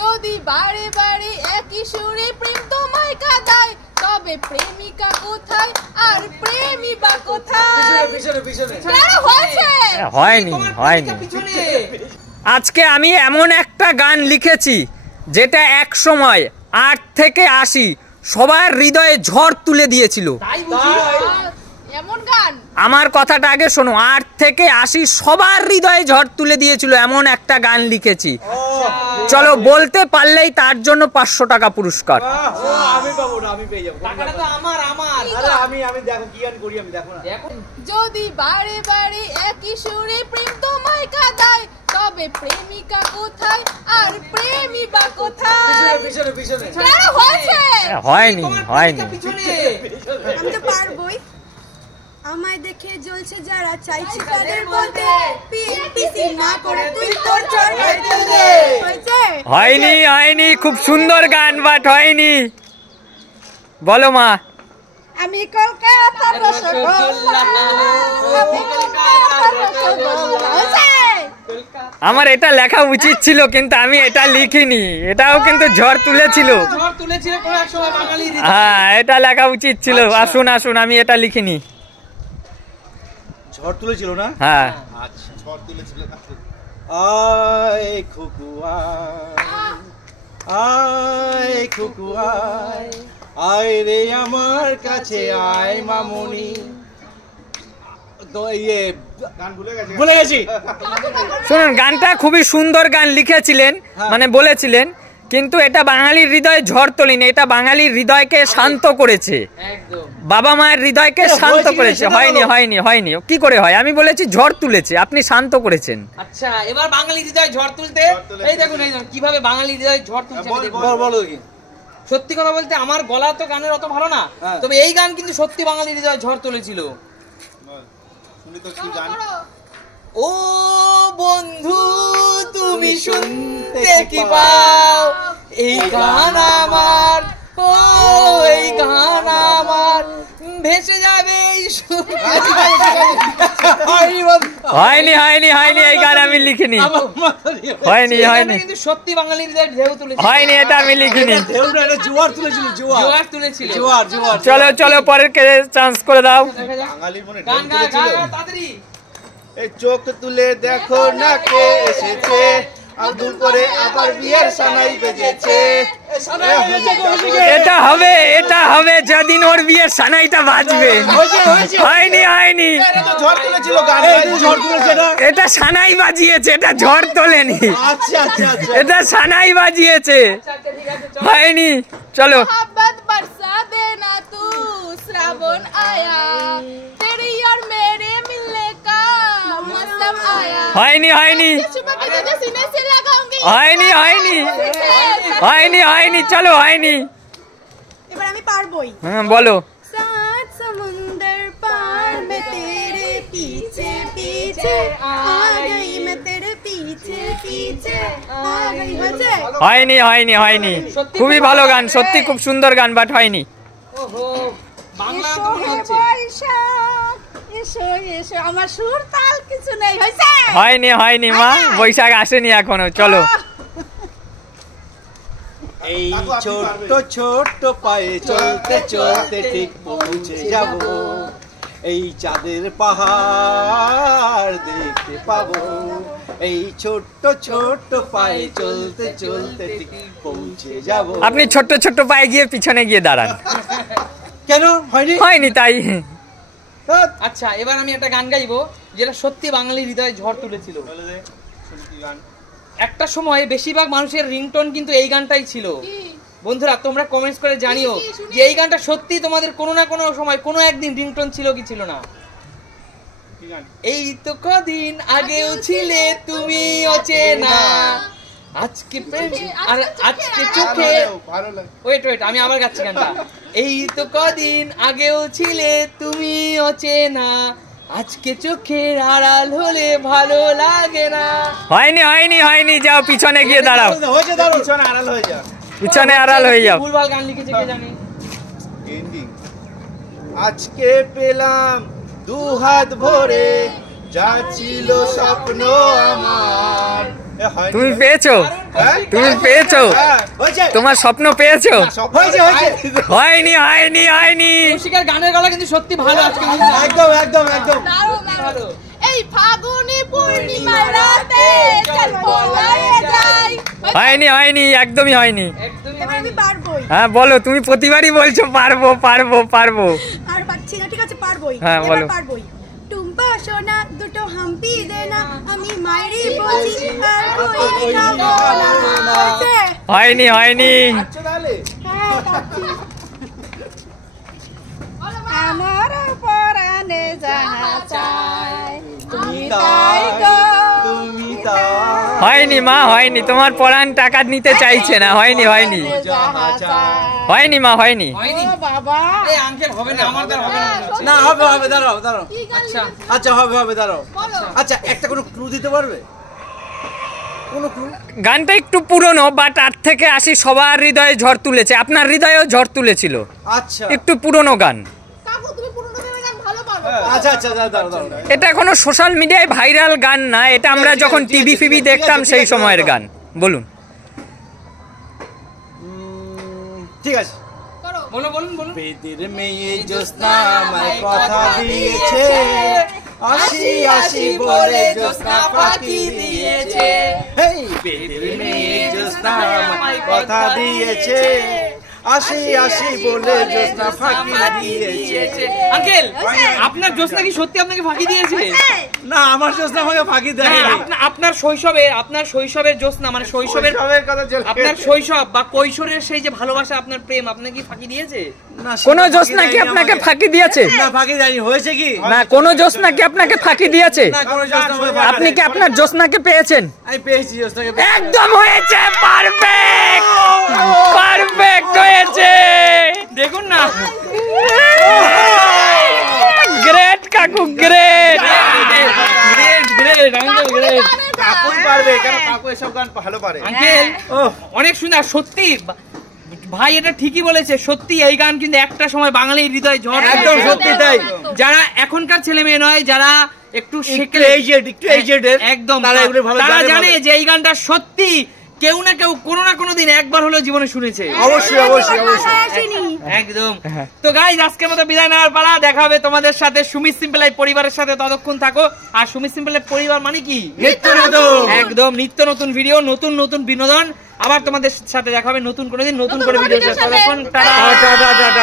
যদি বারে বারে একই সুরে প্রেম তোমায় কাঁদায়, তবে প্রেমিকা কোথায় আর প্রেমী বা কোথায়? হয়নি হয়নি। আজকে আমি এমন একটা গান লিখেছি যেটা এক সময় 8 থেকে 80 সবার হৃদয়ে ঝড় তুলে দিয়েছিল। এমন গান? আমার কথাটা আগে শোনো। 8 থেকে 80 সবার হৃদয়ে ঝড় তুলে দিয়েছিল এমন একটা গান লিখেছি। চলো, বলতে পারলেই তার জন্য 500 টাকা পুরস্কার। আমি পাবো না, আমি পেয়ে যাবো। টাকাটা তো আমার। আরে আমি দেখো কি গান করি আমি, দেখো না। যদি বারে বারে একই সুরে প্রেম তোমায় কাঁদায়, তবে প্রেমিকা কোথায় আর প্রেমী বা কোথায়? হয়নি হয়নি। আমি তো পারবোই। আমায় দেখে জ্বলছে যারা, চাইছি তাদের বলতে পিসি না করে তুই তোর চড়াই দে। হয়নি হয়নি। খুব সুন্দর গান, বাট হয়নি। বলো মা। আমি কলকাতার রসগোল্লা, আমি কলকাতার রসগোল্লা। আমার এটা লেখা উচিত ছিল, কিন্তু আমি এটা লিখিনি। এটাও কিন্তু ঝড় তুলেছিল। হ্যাঁ, এটা লেখা উচিত ছিল। আসুন আসুন, আমি এটা লিখিনি। ঝড় তুলেছিল না? হ্যাঁ, আচ্ছা, ঝড় তুলেছিল। আয় খুকু আয় খুকু আয় রে আমার কাছে আয় মামুনি। ভুলে গেছি। শুনুন, গানটা খুবই সুন্দর গান লিখেছিলেন, মানে বলেছিলেন, কিন্তু এটা বাঙালির হৃদয়ে ঝড় তোলেনি। এটা বাঙালির হৃদয়কে শান্ত করেছে, বাবা মায়ের হৃদয়কে শান্ত করেছে। হয়নি হয়নি হয়নি। কি করে হয়? আমি বলেছি ঝড় তুলেছে, আপনি শান্ত করেছেন। আচ্ছা, এবার বাঙালির হৃদয় ঝড় তুলতে এই দেখুন কিভাবে বাঙালির হৃদয় ঝড় তুলছে। বলো। সত্যি কথা বলতে আমার গলা তো গানের অত ভালো না, তবে এই গান কিন্তু সত্যি বাঙালির হৃদয় ঝড় তুলেছিল। ও বন্ধু তুমি শুনতে কি পাও, এই গান আমার, ও এই গান আমার ভেসে যাবে। হয়নি হয়নি হয়নি। এই গান আমি লিখিনি। হয়নি হয়নি। কিন্তু সত্যি বাঙালির হৃদয় ঢেউ তুলেছিল। হয়নি, এটা আমি লিখিনি। জোয়ার তুলেছিল, জোয়ার তুলেছিল। চলো চলো, পরের কে চান্স করে দাও। বাঙালির মনে গান গা তাড়াতাড়ি। এই চোখ তুলে দেখো না কে এসেছে, আব্দুল করে আবার বিয়ের সানাই বেজেছে। এটা হবে, এটা হবে যেদিন ওর বিয়ের সানাইটা বাজবে। হয়নি হয়নি। ঝড় তুলেছিল গান, ঝড় তুলেছে না? এটা সানাই বাজিয়েছে, এটা ঝড় তোলেনি। আচ্ছা আচ্ছা আচ্ছা, এটা সানাই বাজিয়েছে। হয়নি। চলো। मोहब्बत बरसा देना तू, श्रावण आया, तेरी और मेरे मिलने का मौसम आया। হয়নি হয়নি सुबह की तुझे सीने से लगाऊंगी। হয়নি হয়নি হয়নি হয়নি। চলো, হয়নি। এবার আমি পারবোই। হ্যাঁ, বলো। सात समुंदर पार में तेरे पीछे पीछे आ गई, मैं तेरे पीछे पीछे आ गई। হয়নি হয়নি হয়নি। খুবই ভালো গান, সত্যি খুব সুন্দর গান, বাট হয়নি। ওহো, বাংলা তো মনে হচ্ছে। এসো এসো, আমার সুর তাল কিছু নেই। হইছে? হয়নি হয়নি মা, বৈশাখ আসেনি এখনো। চলো। এই ছোট্ট ছোট্ট পায়ে চলতে চলতে ঠিক পৌঁছে যাব, এই চাঁদের পাহাড় দেখতে পাবো। এই ছোট্ট ছোট্ট পায়ে চলতে চলতে ঠিক পৌঁছে যাব। আপনি ছোট্ট ছোট্ট পায়ে গিয়ে পিছনে গিয়ে দাঁড়ান। কেন হয়নি? হয়নি তাই। আচ্ছা, এবার আমি একটা গান গাইবো যেটা সত্যি বাঙালির হৃদয়ে ঝড় তুলেছিল। একটা সময় বেশিরভাগ মানুষের রিংটোন কিন্তু এই গানটাই ছিল। বন্ধুরা, তোমরা কমেন্টস করে জানিও যে এই গানটা সত্যি তোমাদের কোনো না কোনো সময় কোনো একদিন রিংটোন ছিল কি ছিল না। এই তো কদিন আগেও ছিলে তুমি অচেনা, আজকে আর আজকে চোখে। ওয়েট, আমি আবার গাচ্ছি গানটা। এই তো কদিন আগেও ছিলে তুমি অচেনা, আজকে চোখের আড়াল হলে ভালো লাগে না। হয়নি হয়নি হয়নি। যাও, পিছনে গিয়ে দাঁড়াও। পিছনে আড়াল হয়ে যাও, পিছনে আড়াল হয়ে যাও। ভুলভাল গান লিখেছে কে জানে। আজকে পেলাম দু হাত ভরে যা ছিল স্বপ্ন আমার, তুমি পেয়েছো, তুমি পেয়েছো, তোমার স্বপ্ন পেয়েছো? হয়নি হয়নি হয়নি। কৌশিকের গানের গলা কিন্তু সত্যি ভালো আজকে। একদম একদম একদম দারুণ দারুণ। এই ফাগুনি পূর্ণিমার রাতে চল পলায়ে যাই। হয়নি হয়নি, একদমই হয়নি। এবার আমি পারবোই। হ্যাঁ বলো, তুমি প্রতিবারই বলছো পারবো পারবো পারবো। আর পাচ্ছি না, ঠিক আছে পারবোই। হ্যাঁ, এবার বলো। পারবোই। টুম্পা সোনা দুটো হাম্পি দে না, আমি মায়েরই বলছি আর কই খাবো না। হয়েছে? হয়নি হয়নি। হ্যাঁ, পাচ্ছি। আমার পরাণে যাহা চাই তুমি তাই গো। তুমি তাই হয়নি মা, হয়নি। তোমার পরাণ টাকা নিতে চাইছে না। হয়নি হয়নি যাহা চাই। হয়নি মা, হয়নি। হয়নি। ও বাবা, এই আঙ্কেল হবে না, আমার দ্বারা হবে না মনে হচ্ছে। না হবে হবে, দাঁড়াও দাঁড়াও। কি গান আচ্ছা আচ্ছা হবে হবে, দাঁড়াও। বলো। আচ্ছা একটা কোনো ক্লু দিতে পারবে? কোনো ক্লু? গানটা একটু পুরনো, বাট 8 থেকে 80 সবার হৃদয়ে ঝড় তুলেছে। আপনার হৃদয়েও ঝড় তুলেছিল। আচ্ছা একটু পুরনো গান। কাকু তুমি পুরনো দিনের গান ভালো পারো। আচ্ছা আচ্ছা, দাঁড়াও দাঁড়াও। এটা কোনো সোশ্যাল মিডিয়ায় ভাইরাল গান না, এটা আমরা যখন টিভি ফিভি দেখতাম সেই সময়ের গান। বলুন। ঠিক আছে। করো। বলো, বলুন বলুন। বেদের মেয়ে জ্যোৎস্না আমায় কথা দিয়েছে, আসি আসি বলে জ্যোৎস্না ফাঁকি দিয়েছে। হেই, বেদের মেয়ে জ্যোৎস্না আমায় কথা দিয়েছে, আসি আসি বলে জ্যোৎস্না ফাঁকি দিয়েছে। আঙ্কেল, আপনার জ্যোৎস্না কি সত্যি আপনাকে ফাঁকি দিয়েছে? না, আমার জ্যোৎস্না আমাকে ফাঁকি দেয়। আপনার শৈশবের জ্যোৎস্না মানে শৈশবের কথা আপনার শৈশব বা কৈশোরের সেই যে ভালোবাসা, আপনার প্রেম আপনাকে কি ফাঁকি দিয়েছে? কোন জ্যোৎস্না কি আপনাকে ফাঁকি দিয়েছে? না, ফাঁকি দেয়নি। হয়েছে কি? না, কোন জ্যোৎস্না কি আপনাকে ফাঁকি দিয়েছে? না, কোনো জ্যোৎস্না আমাকে ফাঁকি আপনি কি দেয়নি। আপনার জ্যোৎস্নাকে পেয়েছেন? আমি পেয়েছি জ্যোৎস্নাকে। একদম হয়েছে, পারফেক্ট পারফেক্ট হয়েছে। দেখুন না, গ্রেট কাকু, গ্রেট। কাকুই পারবে, কেন কাকু এসব গান ভালো পারে। আঙ্কেল ওহ, অনেক সুন্দর সত্যি। ভাই এটা ঠিকই বলেছে, সত্যি এই গান কিন্তু একটা সময় বাঙালির হৃদয় ঝড় একদম তুলেছে। সত্যি তাই। যারা এখনকার ছেলে মেয়ে নয়, যারা একটু একটু aged এর, একদম তারা এগুলো ভালো তারা জানে জানে ভালো। যে এই গানটা সত্যি কেউ না কেউ কোনো না কোনো দিন একবার হলেও জীবনে শুনেছে। অবশ্যই অবশ্যই অবশ্যই। আসেনি। একদম। তো গাইজ, আজকের মতো বিদায় নেওয়ার পালা। দেখা হবে তোমাদের সাথে সুমিত সিম্পল লাইফ পরিবারের সাথে। ততক্ষণ থাকো। আর সুমিত সিম্পল লাইফ পরিবার মানে কি? নিত্য নতুন। একদম নিত্য নতুন ভিডিও, নতুন নতুন বিনোদন। আবার তোমাদের সাথে দেখা হবে নতুন কোনো দিন নতুন করে ভিডিও। ততক্ষণ টাটা। Tata tata.